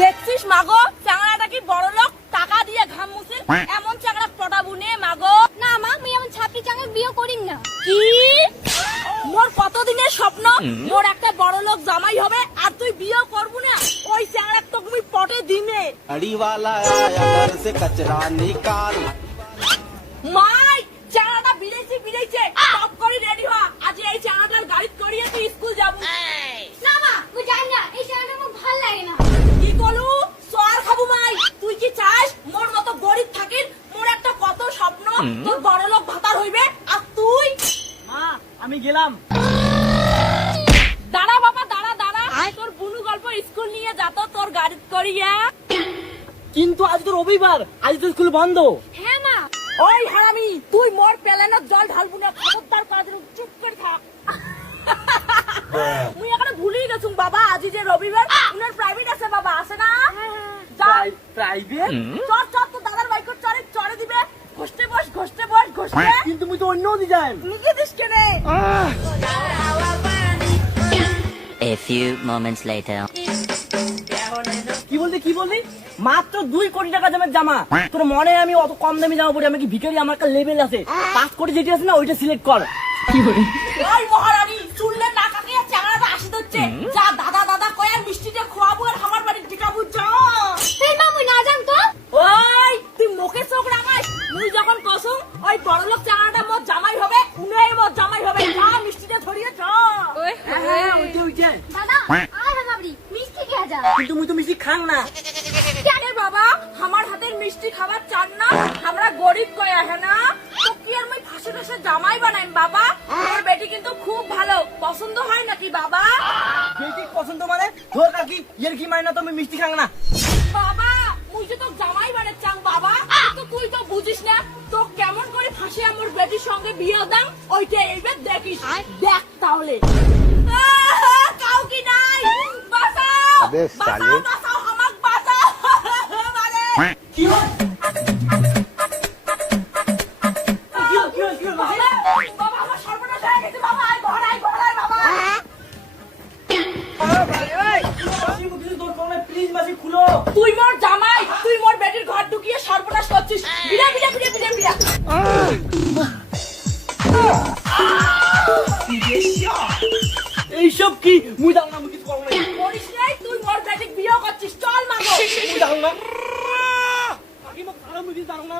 দেখছিস মাগো চাংড়াটা কি বড় লোক টাকা দিয়ে ঘাম মুছে এমন চাংড়া পটাবু নে মাগো। না মা আমি এমন ছাপড়ি চাঙে বিয়ে করিম না। কি মোর কতদিনের স্বপ্ন মোর একটা বড় লোক জামাই হবে আর তুই বিয়ে করবু না? ওই চাংড়া তো তুমি পটে দিমে। गाड़ी वाला आया घर से कचरा निकाल। মাই চাংড়াটা বিড়াইছে টপ করে রেডি হ, আজ এই চাংড়াটার গাড়ি করিয়ে তুই স্কুল যাবো। না মা আমি যাই না, এই চাঙটা আমার ভালো লাগে না। কি কলু সর খাবু মাই? তুই কি চাস মোর মতো গরিব থাকিস? মোর একটা কত স্বপ্ন তোর বড় লোক ভাতার হইবে আর তুই। মা আমি গেলাম। দাঁড়া বাবা দাঁড়া দাঁড়া, তোর বুনু গল্প স্কুল নিয়ে যাত তোর গাড়ি করিয়া। কিন্তু আজ তো রবিবার, আজ তো স্কুল বন্ধ। হ্যাঁ মা। ওই হারামি তুই মোর প্যালেনত জল ঢালবু না, খবরদার কাজের চুপ করে থাক। মুই এখানে ভুলেই গেছুম বাবা, আজ যে রবিবার উনার প্রাইভেট আছে বাবা, আছে না? যা প্রাইভেট? চর চর তো দাদার বাইকের চড়ে দিবে। ঘষতে বস কিন্তু মুই তো অন্য দিজাম। নিজে দিস কেনে। A few moments later. কি বললি মাত্র 2 কোটি টাকা দামের জামা? তোর মনে হয় আমি অত কম দামি জামা পরি? আমি কি ভিখারি? আমার একটা লেভেল আছে, 5 কোটি যেটি আছে না ওইটা সিলেক্ট কর। ওই মহারানী শুনলে না কাকে চাংড়াটা আসি হচ্ছে। যা দাদা দাদা কয় আর মিষ্টিটা খোয়াবো আর আমার বাড়ির টিকাবু যা। এই মা মুই না যাম তো। ওই তুই মুখে চোখ রাখাস, মুই যখন কসুম ওই বড়লোক চাংড়াটা মোর জামাই হবে, উনাই মোর জামাই হবে। যা মিষ্টিটা ধরিয়ে চ। হ্যাঁ ওইটা। দাদা আর হামাবড়ি মিষ্টি খেয়ে যা। কিন্তু মুই তো মিষ্টি খাং না। কেন বাবা আমার হাতের মিষ্টি খাবার চান না? আমরা গরিব কয় আহে না তো কি আর মুই ফাঁসে ফাঁসে জামাই বানাইম বাবা? আমার বেটি কিন্তু খুব ভালো, পছন্দ হয় নাকি বাবা? বেটি পছন্দ মানে তোর কাকি এর কি মানে? তো আমি মিষ্টি খাং না বাবা মুই যে তো জামাই বানাই চাং বাবা, কিন্তু তুই তো বুঝিস না তো কেমন করে ফাঁসে আমার বেটির সঙ্গে বিয়ে দাম ওইটা এইবার দেখিস। দেখ তাহলে। কাউ কি নাই? বাঁচাও বাঁচাও বাঁচাও আমাক বাঁচাও। মানে কি হল? বাবা আমার সর্বনাশ হয়ে গেছে বাবা, আয় ঘর আয় বাবা। প্লিজ মাসি খুলো। তুই মোর জামাই, তুই মোর বেটির ঘর ঢুকিয়ে সর্বনাশ করছিস। বিড়া বিড়া বিড়া বিড়া বিড়া। এইসব কি মুই